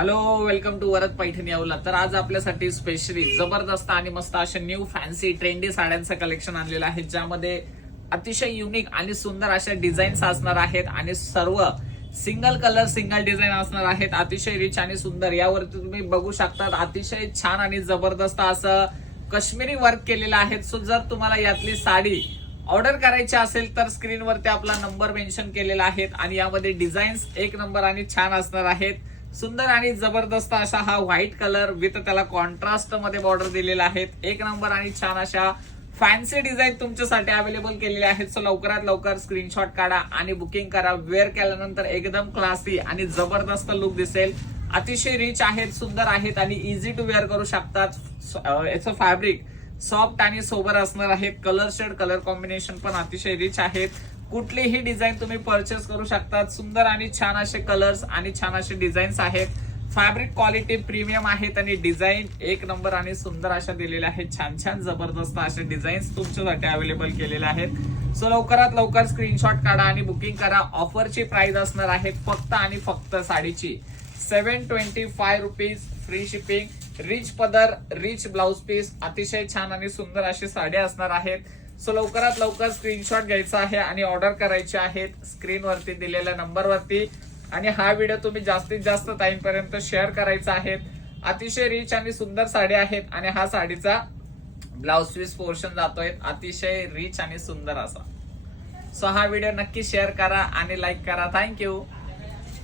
Hello, welcome to Varad Paithani अवला. तर आज आपल्यासाठी स्पेशली जबरदस्त आणि मस्त अशा न्यू फॅन्सी ट्रेंडी साड्यांचं कलेक्शन आणलेलं आहे, ज्यामध्ये अतिशय युनिक आणि सुंदर अशा डिझाईन्स असणार आहेत आणि सर्व सिंगल कलर सिंगल डिझाईन असणार आहेत. अतिशय रिच आणि सुंदर. यावरती तुम्ही बघू शकता अतिशय छान आणि जबरदस्त असं काश्मीरी वर्क केलेलं आहे. सो जर तुम्हाला यातली साडी ऑर्डर करायची असेल तर स्क्रीनवरती आपला नंबर मेन्शन केलेला आहे आणि यामध्ये डिझाईन्स एक नंबर आणि छान असणार आहेत. सुंदर आणि जबरदस्त असा हा व्हाईट कलर विथ त्याला कॉन्ट्रास्ट मध्ये बॉर्डर दिलेला आहे. एक नंबर आणि छान अशा फॅन्सी डिझाईन तुमच्यासाठी अवेलेबल केलेले आहेत. सो लवकरात लवकर स्क्रीनशॉट काढा आणि बुकिंग करा. वेअर केल्यानंतर एकदम क्लासी आणि जबरदस्त लुक दिसेल. अतिशय रिच आहेत, सुंदर आहेत आणि इझी टू वेअर करू शकतात. याचं फॅब्रिक सॉफ्ट आणि सोबर असणार आहेत. कलर शेड कलर कॉम्बिनेशन पण अतिशय रिच आहेत. कुठलीही डिझाईन तुम्ही परचेस करू शकतात. सुंदर आणि छान असे कलर्स आणि छान असे डिझाईन्स आहेत. फॅब्रिक क्वालिटी प्रीमियम आहेत आणि डिझाईन एक नंबर आणि सुंदर अशा दिलेल्या आहेत. छान छान जबरदस्त असे डिझाईन्स तुमच्यासाठी अवेलेबल केलेले आहेत. सो लवकरात लवकर स्क्रीनशॉट काढा आणि बुकिंग करा. ऑफरची प्राइस असणार आहे फक्त आणि फक्त साडीची 725 रुपीज, फ्री शिपिंग. रिच पदर, रिच ब्लाउज पीस, अतिशय छान आणि सुंदर अशी साड्या असणार आहेत. सो लवकरात लवकर स्क्रीनशॉट घ्यायचा आहे आणि ऑर्डर करायचे आहेत स्क्रीनवरती दिलेल्या नंबरवरती. आणि हा व्हिडिओ तुम्ही जास्तीत जास्त टाइम पर्यंत शेअर करायचा आहे. अतिशय रिच आणि सुंदर साड्या आहेत आणि हा साडीचा ब्लाउज पीस पोर्शन जातोय अतिशय रिच आणि सुंदर असा. सो हा व्हिडिओ नक्की शेअर करा आणि लाईक करा. थँक्यू.